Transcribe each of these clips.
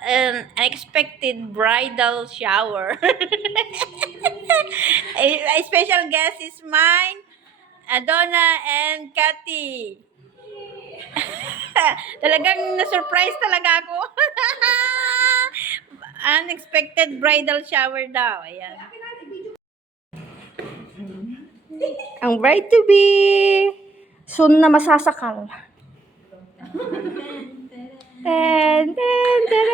unexpected bridal shower. A special guest is mine, Donna and Cathy. Talagang na-surprise talaga ako. Unexpected bridal shower daw. Ayan. Ang bride to be soon na masasakal. Ten, ten, ten,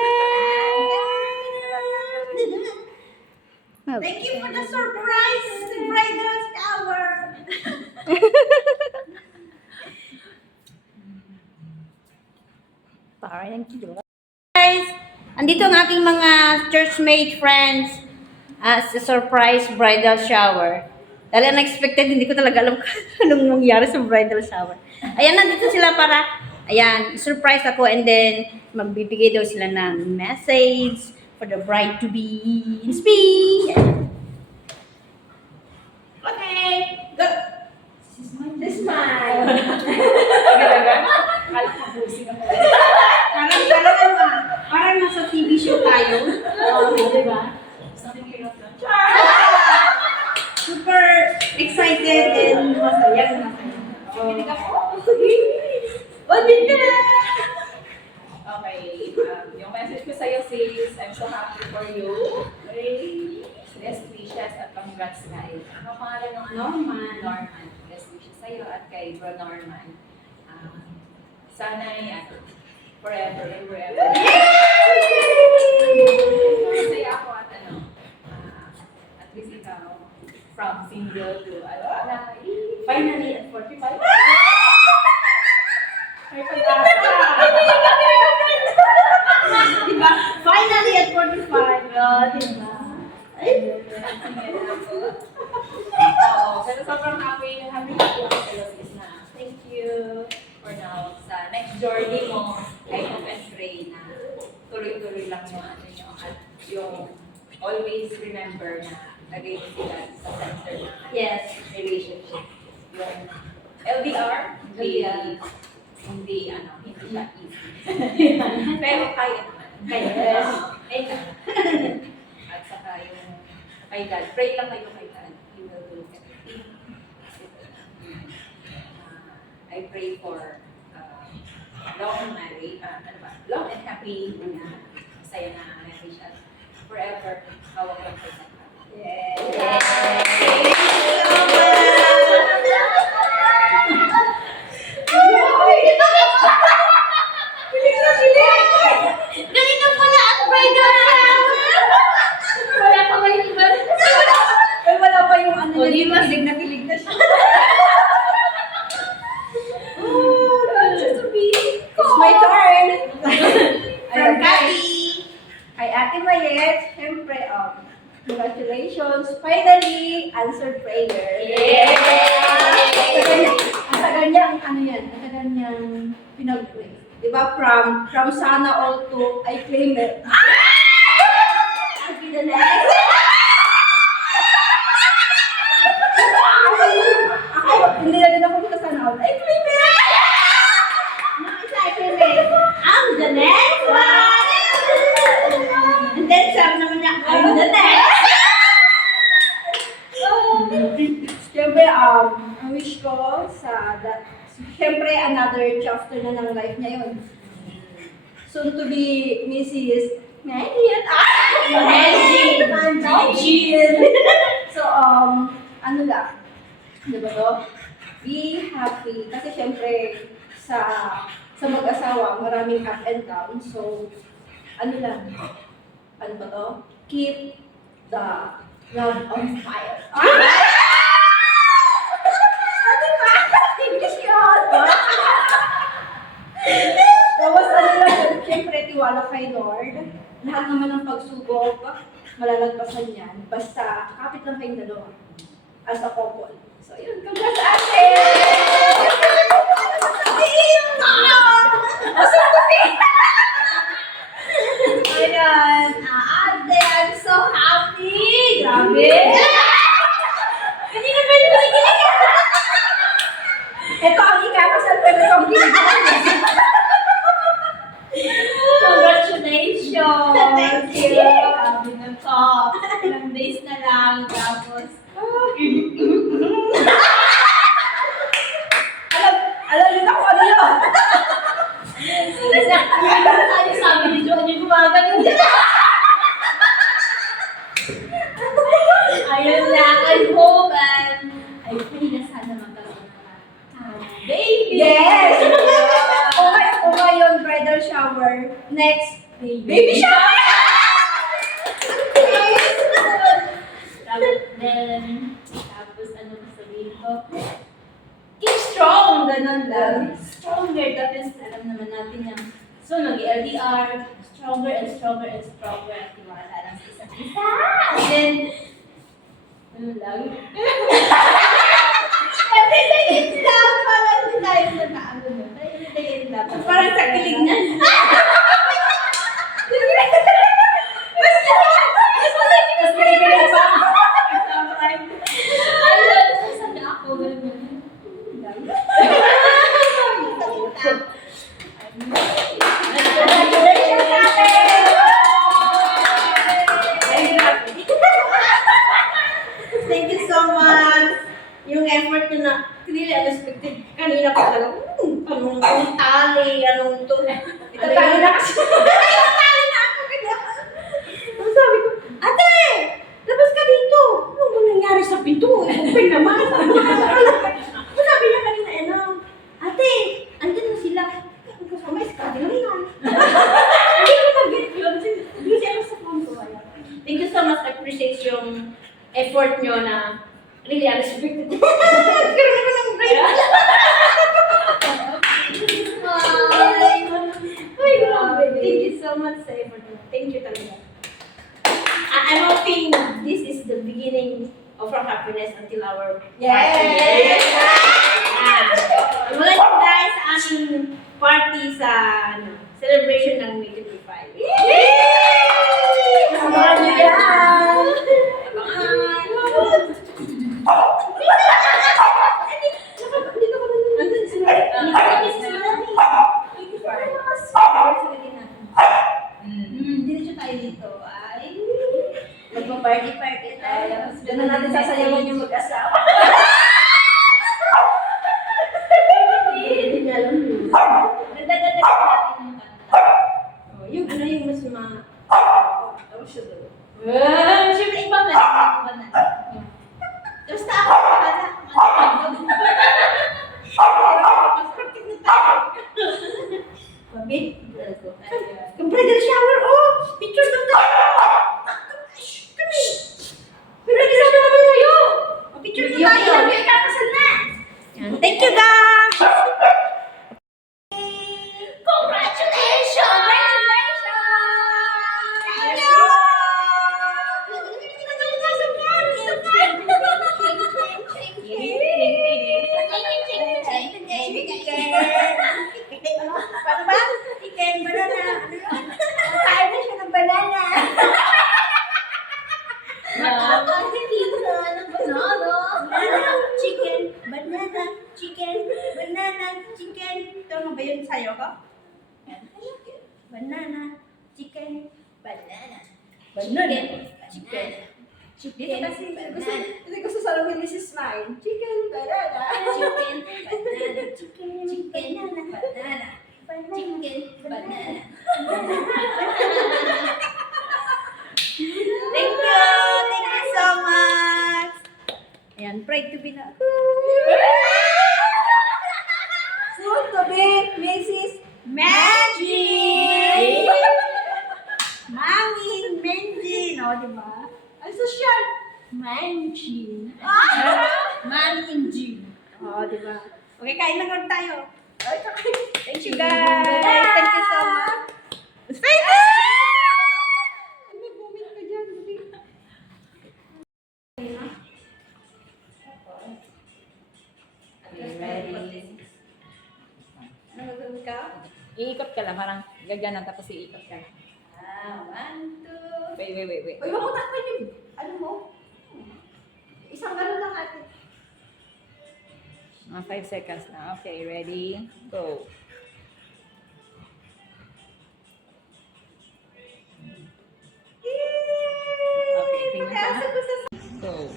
Thank you for the surprise bridal shower. Parang cute. Guys, andito ang aking mga churchmate friends as a surprise bridal shower. Dahil unexpected, hindi ko talaga alam anong nangyari sa bridal shower. Ayan, nandito sila para, ayan, surprise ako and then magbibigay daw sila ng message for the bride to be in speech. Okay, go. This is mine. Parang nasa TV show tayo. Diba? Super excited and masaya. Odin ka na! Okay, yung message ko sa'yo sis, I'm so happy for you. Best wishes at congrats guys. Ano pangalan ng Norman. Norman. Best wishes sa'yo at kay Bro Norman. Sana'y forever and forever. Masaya ako at at least ikaw, from single to finally at 45. May pag-asa. Diba? Finally at 45. Oh, diba? Oo, pero sobrang happy ako sa sis na. Thank you for now. Sa next journey mo, I hope and pray na tuloy-tuloy lang yung ano nyo. At yung always remember na lagay mo sila sa center ng Yes. relationship. Yung LDR, hindi siya easy. Pero kaya naman. Yes. At saka yung kay God, pray lang kayo kay God. He will do everything. I pray for long and happy, masaya na marriage at forever, hawak lang kayo. Ganito pala ang bridal shower. Wala pa kayo iba? Wala pa yung ano O, di ba? kilig na siya. It's my turn. From Cathy. Kay Ate Mayet, syempre, congratulations. Finally, answered prayer. Ang tagal niyang, ang tagal niyang pinag-pray. Diba, from sana all to I claim it. I'll be the next. Ako, hindi na din ako sa sana all. I claim it! Yung isa, I claim it. I'm the next one! And then, sabi naman niya, I'm the next! Siyempre, ang wish ko sa siyempre, another chapter na ng life niya yun. Soon to be Mrs. Megan. Megan. So, ano lang, diba to? Be happy. Kasi siyempre, sa mag-asawa, maraming up and down. So, ano lang, ano ba to? Keep the love on fire. Tapos ano lang, siyempre tiwala kay Lord. Lahat naman ng pagsubok, malalagpasan yan. Basta kapit lang kayong dalawa. As a couple. So yun, congrats ate! Ayan, ate, I'm so happy! Grabe! Kanina ba yung nakikinig? Ito ang ikakasal pero ito ang ginagawa. Congratulations! shower. Next, Baby shower! Tapos ano pa sabihin ko? Keep strong! Ganon lang. Stronger. Tapos alam naman natin yan. So, nag-LDR. Stronger and stronger and stronger. At tiwala lang sa isa't isa. And then, ano lang? everyday love. Parang hindi tayo na ano mo. Everyday love. Parang sa kilig na. Mas kinikilig pa. Ayun, saan na ako? Ganun. Thank you so much. Yung effort nyo na really unexpected. Kanina pa talaga, anong tali, anong to. Itatali na kasi. Itatali na ako. Ang sabi ko, ate, labas ka dito. Ano ba nangyari sa pinto? Open naman. Ang sabi niya kanina, ate, andyan na sila. May skadi lang yan. Hindi ko mag-get yun. Busy ako sa phone ko. Thank you so much. I appreciate yung effort nyo na really unexpected. Karoon ko ng break. Ay, grabe. Thank you so much sa effort nyo. Thank you talaga. I'm hoping this is the beginning of our happiness until our Yes! Wala nyo guys sa aming party sa celebration ng May 25. Abangan nyo yan! Abangan! Dito ka na. Andun sila. Diretso tayo dito. Ay, magpa-party-party tayo. Diyan na natin sasayawan yung mag-asawa. Hindi niya alam yun. Ganda-ganda natin yung kanta. Yung yung mas Ano siya doon? Siyempre, iba na. Iba na. Basta ako, wala. Mas-practic na tayo. Mabit. Yung bridal shower, oh! Picture daw tayo! Kami! May bridal shower naman tayo! Picture na tayo! May kakasal na! Yan. Thank you, guys! Congratulations! Thank you! Paano ba? Chicken, banana. Kain na siya ng banana. Banana, chicken, banana, chicken, banana, chicken. Ito ano ba yun sa'yo ko? Banana, chicken, banana. Banana, chicken. Dito kasi hindi gusto saluhin ni Sis Mine. Chicken, banana. Chicken, banana, chicken, banana, banana. Chicken, banana. Thank you! Thank you so much! Ayan, pray to be na. Soon to be Mrs. Magic! Mami, Menji, no, di ba? Ay, social. Manji. Manji. Oh, di ba? Okay, kain na tayo. Ay, kakain. Thank you, guys. Thank you so much. Thank you! May bumit ka dyan. Dali. Ready? Ano gagawin ka? Iikot ka lang, parang gaganan tapos iikot ka. 1, 2. Wait. Uy, wag mo takpan yung, ano mo? Isang gano'n lang ate. Mga 5 seconds na. Okay, ready? Go. Okay, tingnan ka. Go.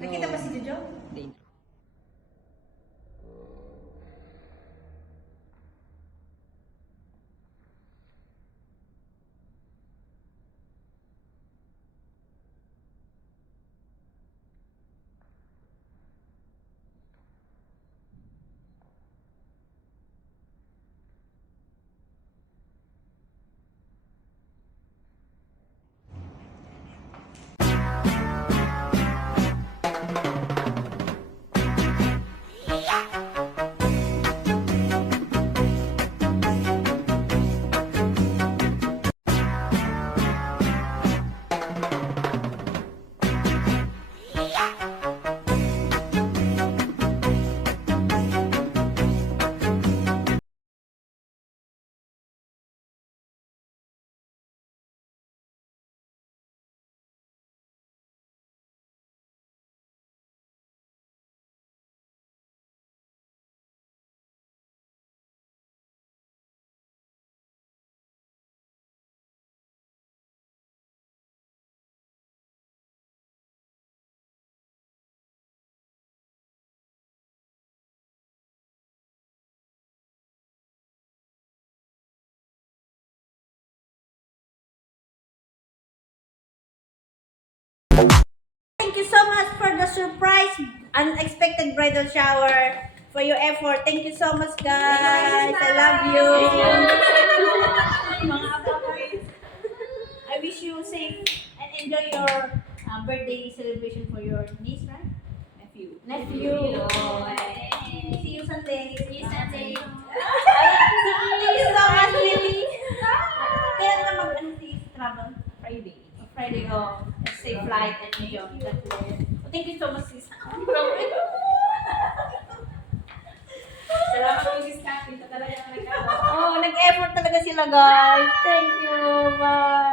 Nakita ba si Jojo? Hindi. surprise, unexpected bridal shower, for your effort. Thank you so much, guys. I love you. Mga abakoy. I wish you safe and enjoy your birthday celebration for your niece, right? Nephew. Nephew. Yay. See you Sunday. See you Sunday. Thank you so much, Lily. Kaya ka travel? Friday. Friday, oh. Safe flight and enjoy. God bless. Thank you so much, sis. Salamat po, Sis Kathy. Ito talaga ang nagkakaroon. Oh, nag-effort talaga sila, guys. Thank you. Bye.